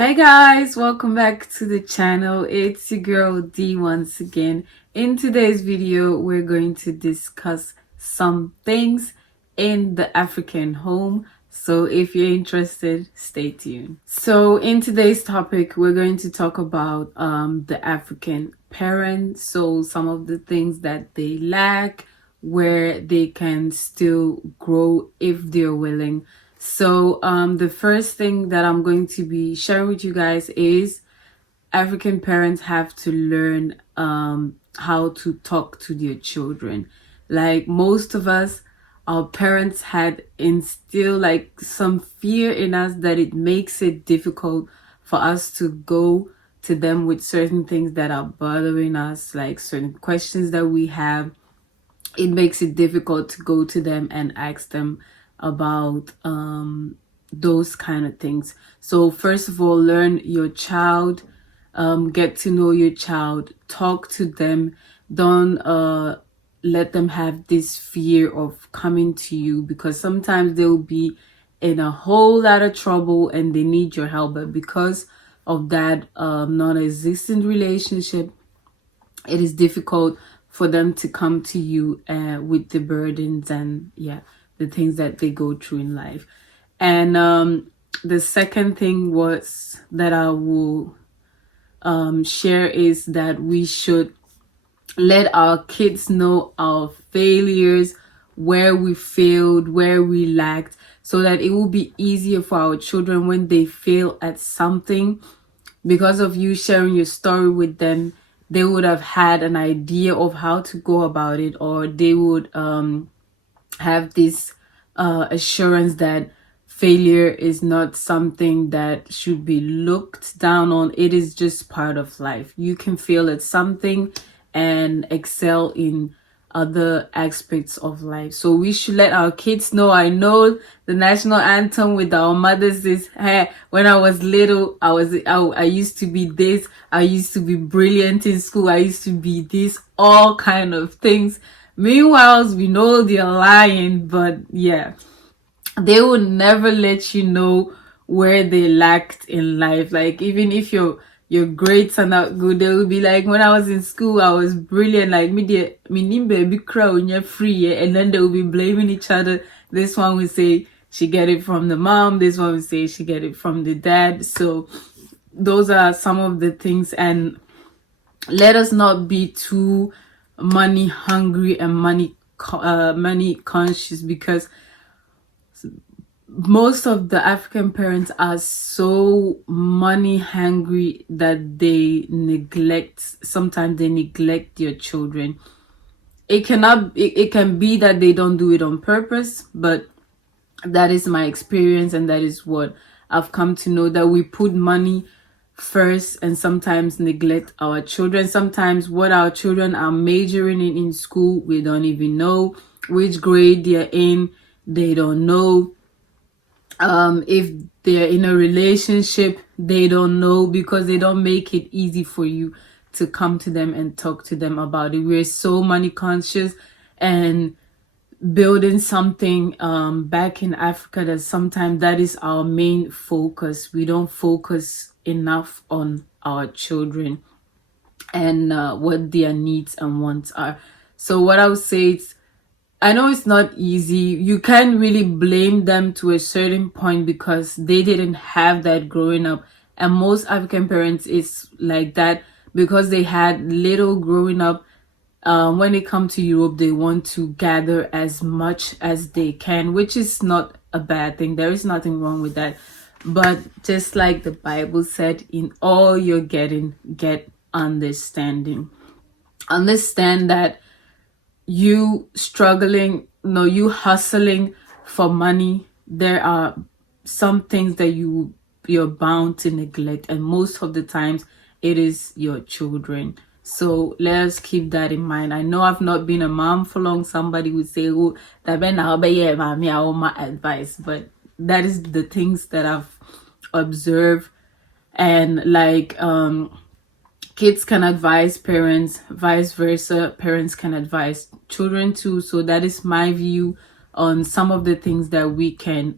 Hey guys, welcome back to the channel. It's your girl D once again. In today's video, we're going to discuss some things in the African home. So if you're interested, stay tuned. So in today's topic, we're going to talk about the African parent. So some of the things that they lack, where they can still grow if they're willing. So the first thing that I'm going to be sharing with you guys is African parents have to learn how to talk to their children. Like most of us, our parents had instilled like some fear in us that it makes it difficult for us to go to them with certain things that are bothering us, like certain questions that we have. It makes it difficult to go to them and ask them about those kind of things. So first of all, learn your child, get to know your child, talk to them. Don't let them have this fear of coming to you, because sometimes they'll be in a whole lot of trouble and they need your help, but because of that non-existent relationship, it is difficult for them to come to you with the burdens and the things that they go through in life. And the second thing was that I will share is that we should let our kids know our failures, where we failed, where we lacked, so that it will be easier for our children when they fail at something. Because of you sharing your story with them, they would have had an idea of how to go about it, or they would have this assurance that failure is not something that should be looked down on. It is just part of life. You can fail at something and excel in other aspects of life. So we should let our kids know. I know the national anthem with our mothers is, hey, when I was little, I used to be this, I used to be brilliant in school, I used to be this, all kind of things. Meanwhile, we know they're lying, but yeah, they would never let you know where they lacked in life. Like even if your grades are not good, they will be like, when I was in school, I was brilliant. Like me, baby crow, and you're free, yeah? And then they will be blaming each other. This one will say she get it from the mom. This one will say she get it from the dad. So those are some of the things. And let us not be too money hungry and money conscious, because most of the African parents are so money hungry that sometimes they neglect their children. It can be that they don't do it on purpose, but that is my experience, and that is what I've come to know, that we put money first and sometimes neglect our children. Sometimes what our children are majoring in school, we don't even know. Which grade they're in, they don't know. If they're in a relationship, they don't know, because they don't make it easy for you to come to them and talk to them about it. We're so money conscious and building something back in Africa that sometimes that is our main focus. We don't focus enough on our children and what their needs and wants are. So what I would say is, I know it's not easy. You can't really blame them to a certain point, because they didn't have that growing up. And most African parents is like that, because they had little growing up. When they come to Europe, they want to gather as much as they can, which is not a bad thing. There is nothing wrong with that. But just like the Bible said, in all you're getting, get understanding. Understand that you hustling for money, there are some things that you're bound to neglect, and most of the times it is your children. So let's keep that in mind. I know I've not been a mom for long. Somebody would say, oh, that my advice, but that is the things that I've observed. And like kids can advise parents, vice versa. Parents can advise children too. So that is my view on some of the things that we can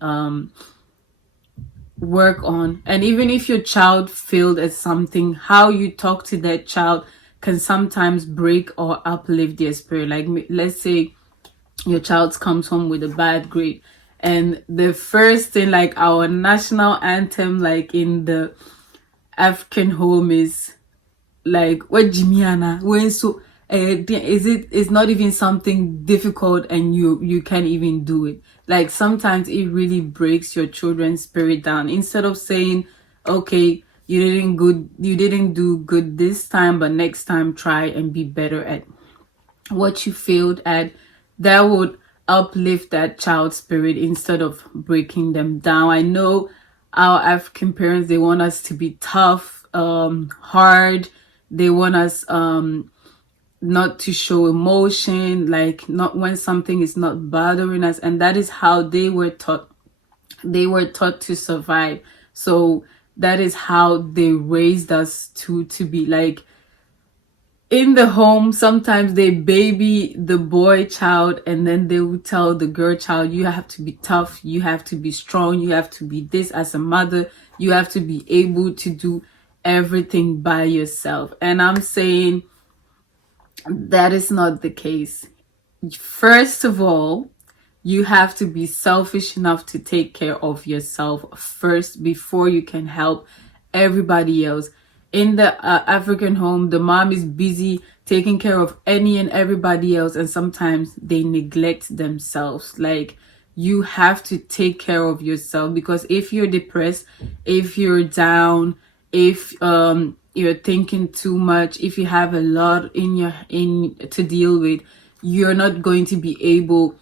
work on. And even if your child failed at something, how you talk to that child can sometimes break or uplift their spirit. Like, let's say your child comes home with a bad grade, and the first thing, like our national anthem, like in the African home, is like, what Jimiana when so it's not even something difficult, and you can't even do it. Like, sometimes it really breaks your children's spirit down. Instead of saying, okay, you didn't do good this time, but next time try and be better at what you failed at, that would uplift that child's spirit instead of breaking them down. I know our African parents, they want us to be tough, hard. They want us not to show emotion, like not when something is not bothering us. And that is how they were taught. They were taught to survive. So that is how they raised us to be like, in the home. Sometimes they baby the boy child, and then they will tell the girl child, you have to be tough, you have to be strong, you have to be this as a mother, you have to be able to do everything by yourself. And I'm saying that is not the case. First of all, you have to be selfish enough to take care of yourself first before you can help everybody else. In the African home, the mom is busy taking care of any and everybody else, and sometimes they neglect themselves. Like, you have to take care of yourself, because if you're depressed, if you're down, if you're thinking too much, if you have a lot in to deal with, you're not going to be able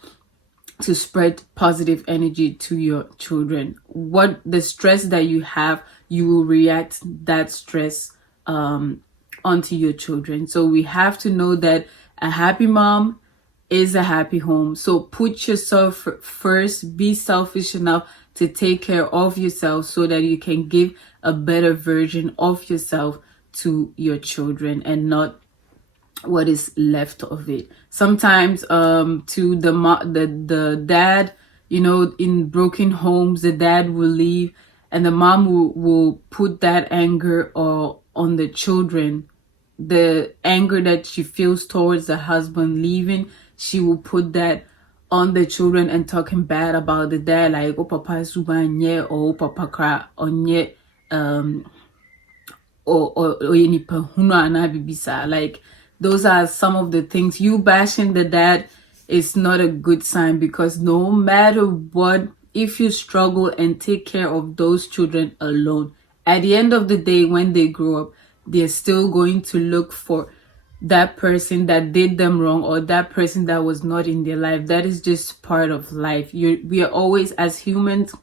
to spread positive energy to your children. What the stress that you have, you will react that stress onto your children. So we have to know that a happy mom is a happy home. So put yourself first. Be selfish enough to take care of yourself so that you can give a better version of yourself to your children, and not what is left of it. Sometimes to the dad, in broken homes, the dad will leave, and the mom will put that anger or on the children. The anger that she feels towards the husband leaving, she will put that on the children and talking bad about the dad, like, oh papa is subanye, or oh papa kra onye or like, those are some of the things. You bashing the dad is not a good sign, because no matter what, if you struggle and take care of those children alone, at the end of the day, when they grow up, they're still going to look for that person that did them wrong, or that person that was not in their life. That is just part of life. We are always, as humans,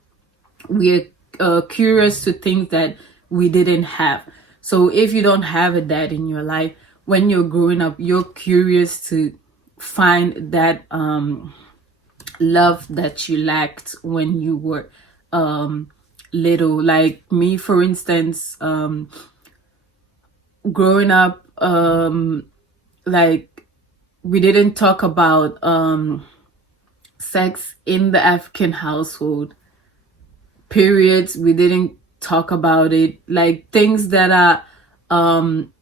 we are curious to things that we didn't have. So if you don't have a dad in your life, when you're growing up, you're curious to find that love that you lacked when you were little. Like me, for instance, growing up, like, we didn't talk about sex in the African household. Periods, we didn't talk about it. Like, things that are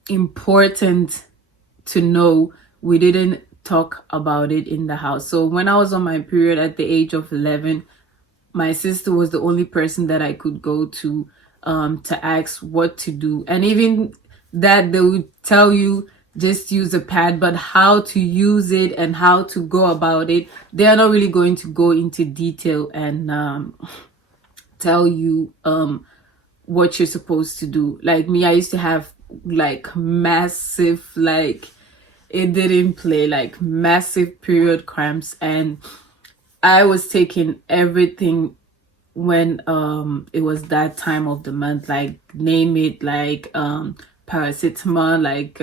important to know, we didn't talk about it in the house. So when I was on my period at the age of 11, my sister was the only person that I could go to ask what to do. And even that, they would tell you, just use a pad, but how to use it and how to go about it, they are not really going to go into detail and tell you what you're supposed to do. Like me, I used to have like massive, like, it didn't play, like massive period cramps, and I was taking everything when it was that time of the month, like, name it, like paracetamol, like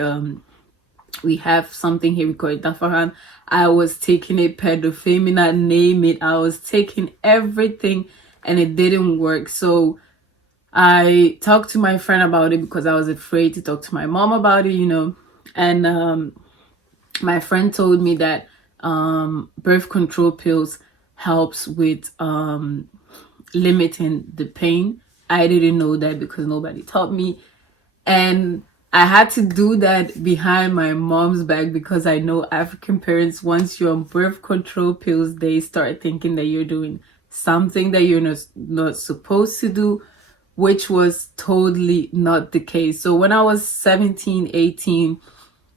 we have something here we call it dafaran. I was taking it, pedofemina, name it. I was taking everything, and it didn't work. So I talked to my friend about it, because I was afraid to talk to my mom about it, and my friend told me that birth control pills helps with limiting the pain I didn't know that because nobody taught me. And I had to do that behind my mom's back because I know African parents, once you're on birth control pills, they start thinking that you're doing something that you're not supposed to do, which was totally not the case. So when I was 17, 18,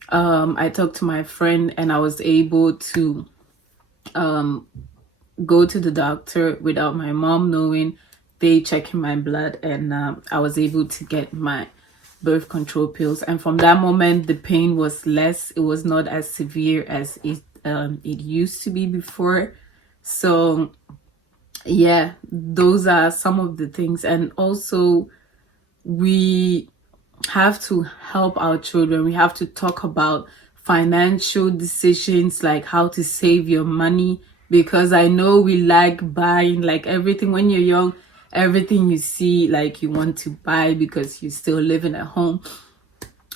I talked to my friend and I was able to go to the doctor without my mom knowing. They checking my blood, and I was able to get my birth control pills. And from that moment, the pain was less. It was not as severe as it used to be before. So yeah, those are some of the things. And also, we have to help our children. We have to talk about financial decisions, like how to save your money, because I know we like buying, like everything when you're young, everything you see, like you want to buy because you're still living at home.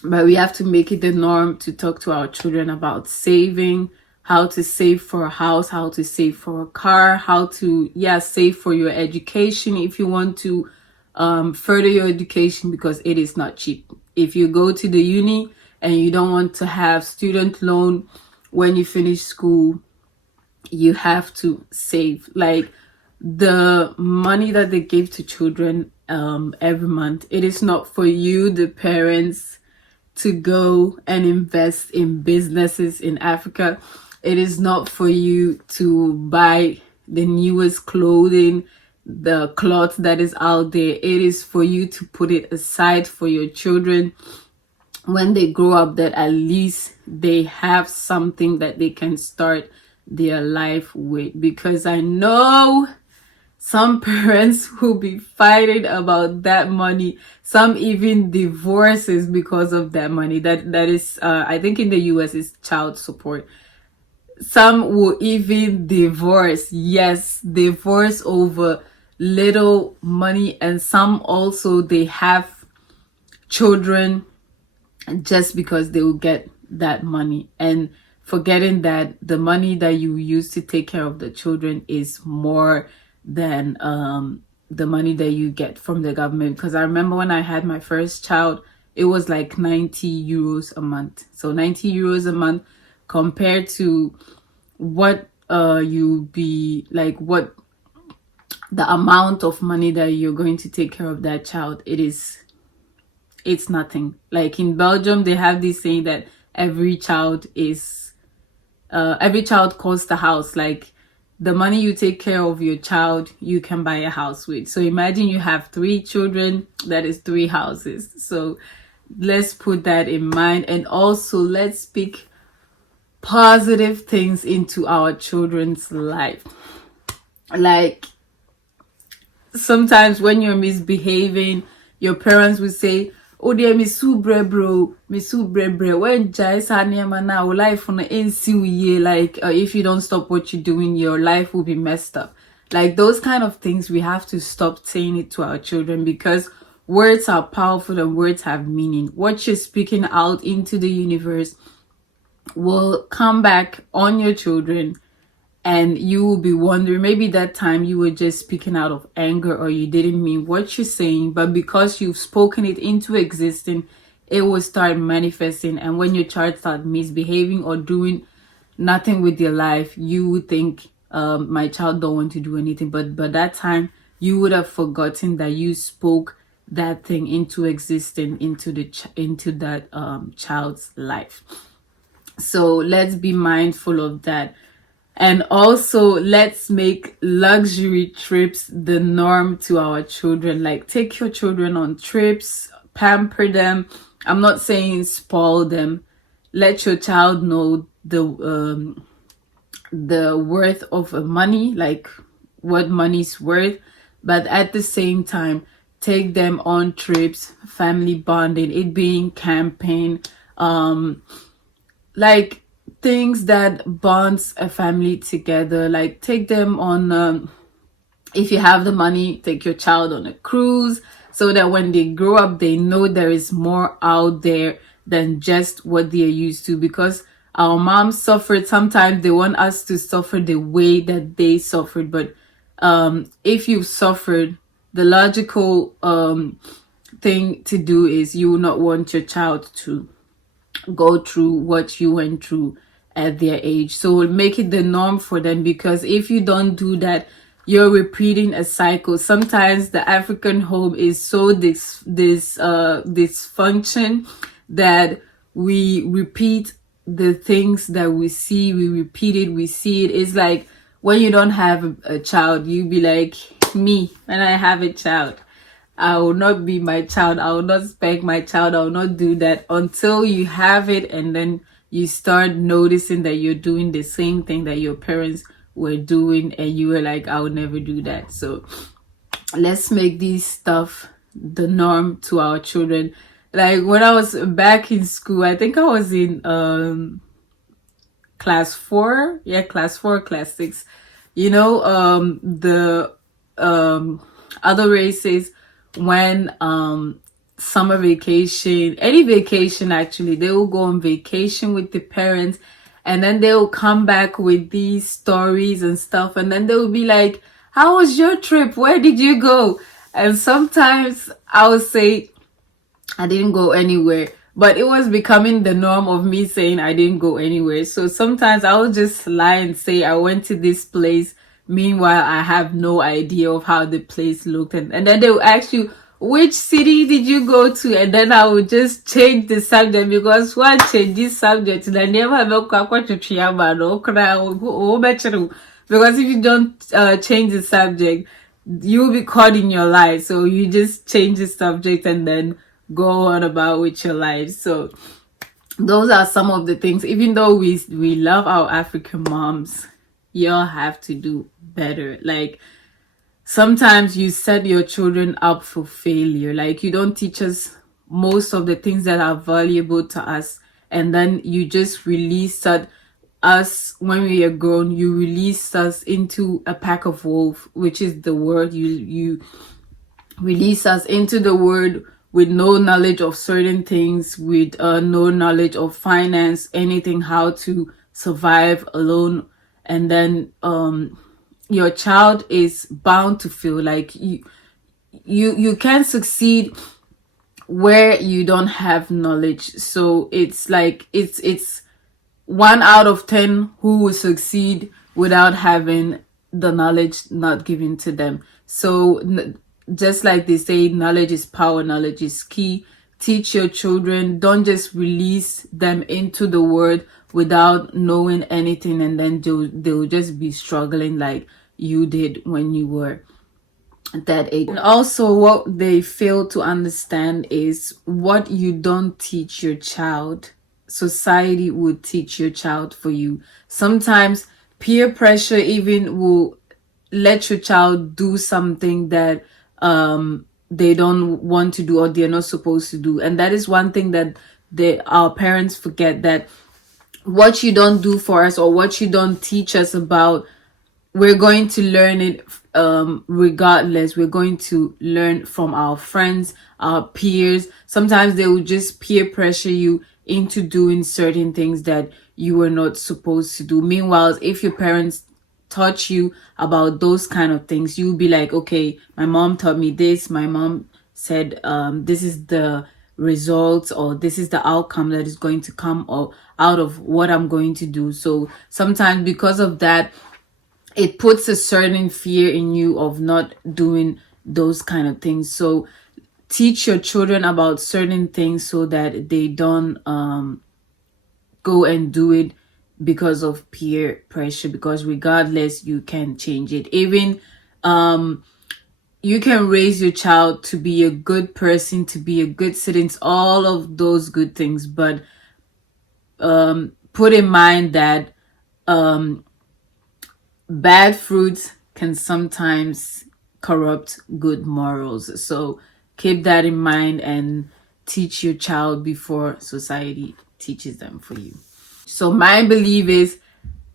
But we have to make it the norm to talk to our children about saving, how to save for a house, how to save for a car, how to save for your education if you want to further your education, because it is not cheap. If you go to the uni and you don't want to have student loan when you finish school, you have to save. Like the money that they give to children every month, it is not for you, the parents, to go and invest in businesses in Africa. It is not for you to buy the newest clothing, the cloth that is out there. It is for you to put it aside for your children when they grow up, that at least they have something that they can start their life with. Because I know some parents will be fighting about that money. Some even divorces because of that money. That is, I think in the US is child support. Some will even divorce. Yes, divorce over little money. And some also, they have children just because they will get that money, and forgetting that the money that you use to take care of the children is more than the money that you get from the government. Because I remember when I had my first child, it was like 90 euros a month. So 90 euros a month compared to what you be like, what the amount of money that you're going to take care of that child, it's nothing. Like in Belgium, they have this saying that every child costs a house. Like the money you take care of your child, you can buy a house with. So imagine you have 3 children, that is 3 houses. So let's put that in mind. And also let's speak positive things into our children's life. Like sometimes when you're misbehaving, your parents will say, "Oh dear, me su bre bro, me su bre bre. When jai sa niema na life on the NC like if you don't stop what you're doing, your life will be messed up." Like those kind of things, we have to stop saying it to our children, because words are powerful and words have meaning. What you're speaking out into the universe will come back on your children, and you will be wondering, maybe that time you were just speaking out of anger or you didn't mean what you're saying, but because you've spoken it into existence, it will start manifesting. And when your child starts misbehaving or doing nothing with their life, you would think, my child don't want to do anything, but that time you would have forgotten that you spoke that thing into existence, into that child's life. So let's be mindful of that. And also, let's make luxury trips the norm to our children. Like, take your children on trips, pamper them. I'm not saying spoil them. Let your child know the worth of money, like what money's worth. But at the same time, take them on trips, family bonding, it being camping, like things that bonds a family together. Like take them on if you have the money, take your child on a cruise, so that when they grow up, they know there is more out there than just what they're used to. Because our moms suffered, sometimes they want us to suffer the way that they suffered. But if you've suffered, the logical thing to do is you will not want your child to go through what you went through at their age. So make it the norm for them, because if you don't do that, you're repeating a cycle. Sometimes the African home is so dysfunction that we repeat the things that we see. We repeat it, we see it. It's like when you don't have a child, you be like, me, when I have a child, I will not be my child. I will not spank my child. I will not do that until you have it, and then you start noticing that you're doing the same thing that your parents were doing, and you were like, I will never do that. So let's make these stuff the norm to our children. Like when I was back in school, I think I was in class 4, class 6. You know, the other races, when summer vacation, any vacation actually, they will go on vacation with the parents, and then they will come back with these stories and stuff, and then they will be like, how was your trip? Where did you go? And sometimes I would say I didn't go anywhere, but it was becoming the norm of me saying I didn't go anywhere. So sometimes I would just lie and say I went to this place. Meanwhile, I have no idea of how the place looked. And then they will ask you, which city did you go to? And then I would just change the subject, because one change this subject, and I never have because if you don't change the subject, you'll be caught in your life. So you just change the subject and then go on about with your life. So those are some of the things. Even though we love our African moms, y'all have to do better. Like sometimes you set your children up for failure. Like you don't teach us most of the things that are valuable to us, and then you just release us when we are grown. You release us into a pack of wolves, which is the world. You release us into the world with no knowledge of certain things, with no knowledge of finance, anything, how to survive alone. And then your child is bound to feel like you can't succeed where you don't have knowledge. So it's like it's 1 out of 10 who will succeed without having the knowledge not given to them. So just like they say, knowledge is power, knowledge is key. Teach your children. Don't just release them into the world without knowing anything, and then they'll just be struggling like you did when you were at that age. And also what they fail to understand is what you don't teach your child, society would teach your child for you. Sometimes peer pressure even will let your child do something that they don't want to do or they're not supposed to do. And that is one thing that our parents forget, that what you don't do for us or what you don't teach us about, we're going to learn it regardless. We're going to learn from our friends, our peers. Sometimes they will just peer pressure you into doing certain things that you were not supposed to do. Meanwhile, if your parents taught you about those kind of things, you'll be like, okay, my mom taught me this. My mom said this is the results, or this is the outcome that is going to come out of what I'm going to do. So sometimes because of that, it puts a certain fear in you of not doing those kind of things. So teach your children about certain things so that they don't go and do it because of peer pressure, because regardless, you can change it. Even you can raise your child to be a good person, to be a good citizen, all of those good things, but put in mind that bad fruits can sometimes corrupt good morals. So keep that in mind and teach your child before society teaches them for you. So my belief is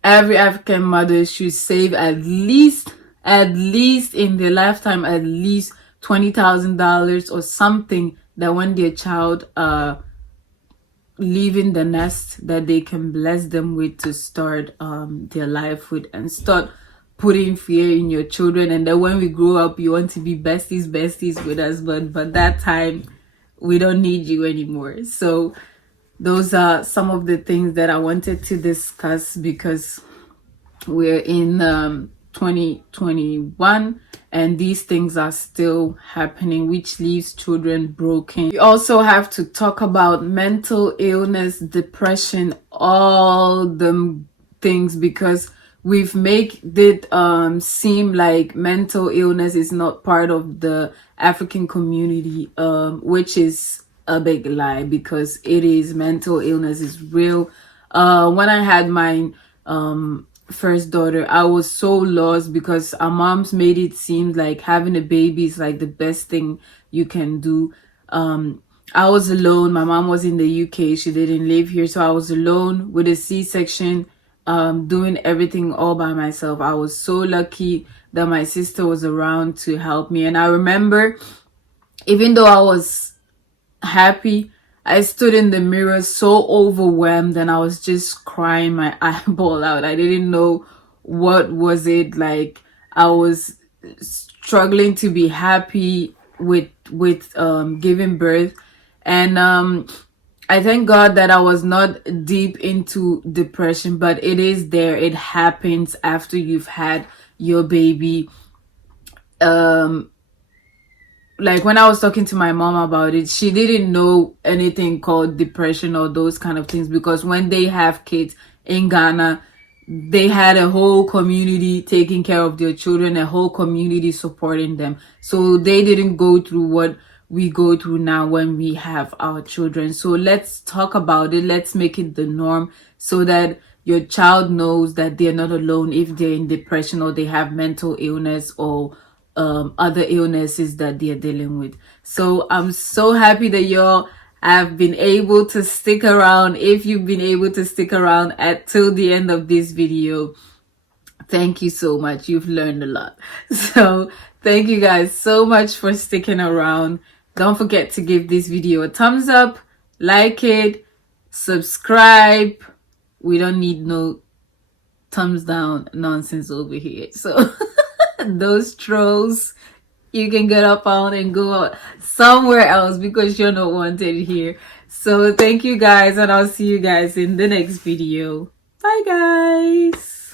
every African mother should save at least in their lifetime, at least $20,000 or something, that when their child leaving the nest, that they can bless them with to start their life with and start putting fear in your children, and then when we grow up you want to be besties with us, but that time we don't need you anymore. So those are some of the things that I wanted to discuss, because we're in 2021 and these things are still happening, which leaves children broken. We also have to talk about mental illness, depression, all the things, because we've made it seem like mental illness is not part of the African community, which is a big lie, because it is. Mental illness is real. When I had my first daughter, I was so lost, because our moms made it seem like having a baby is like the best thing you can do. I was alone. My mom was in the UK. She didn't live here. So I was alone with a C-section, doing everything all by myself. I was so lucky that my sister was around to help me. And I remember, even though I was happy, I stood in the mirror so overwhelmed, and I was just crying my eyeball out. I didn't know what was it like. I was struggling to be happy with giving birth. And I thank God that I was not deep into depression, but it is there. It happens after you've had your baby. Like when I was talking to my mom about it, she didn't know anything called depression or those kind of things, because when they have kids in Ghana, they had a whole community taking care of their children, a whole community supporting them. So they didn't go through what we go through now when we have our children. So let's talk about it. Let's make it the norm, so that your child knows that they're not alone if they're in depression or they have mental illness or other illnesses that they're dealing with. So I'm so happy that y'all have been able to stick around. If you've been able to stick around till the end of this video, thank you so much. You've learned a lot. So thank you guys so much for sticking around. Don't forget to give this video a thumbs up, like it, subscribe. We don't need no thumbs down nonsense over here. So those trolls, you can get up on and go somewhere else, because you're not wanted here. So thank you guys, and I'll see you guys in the next video. Bye guys.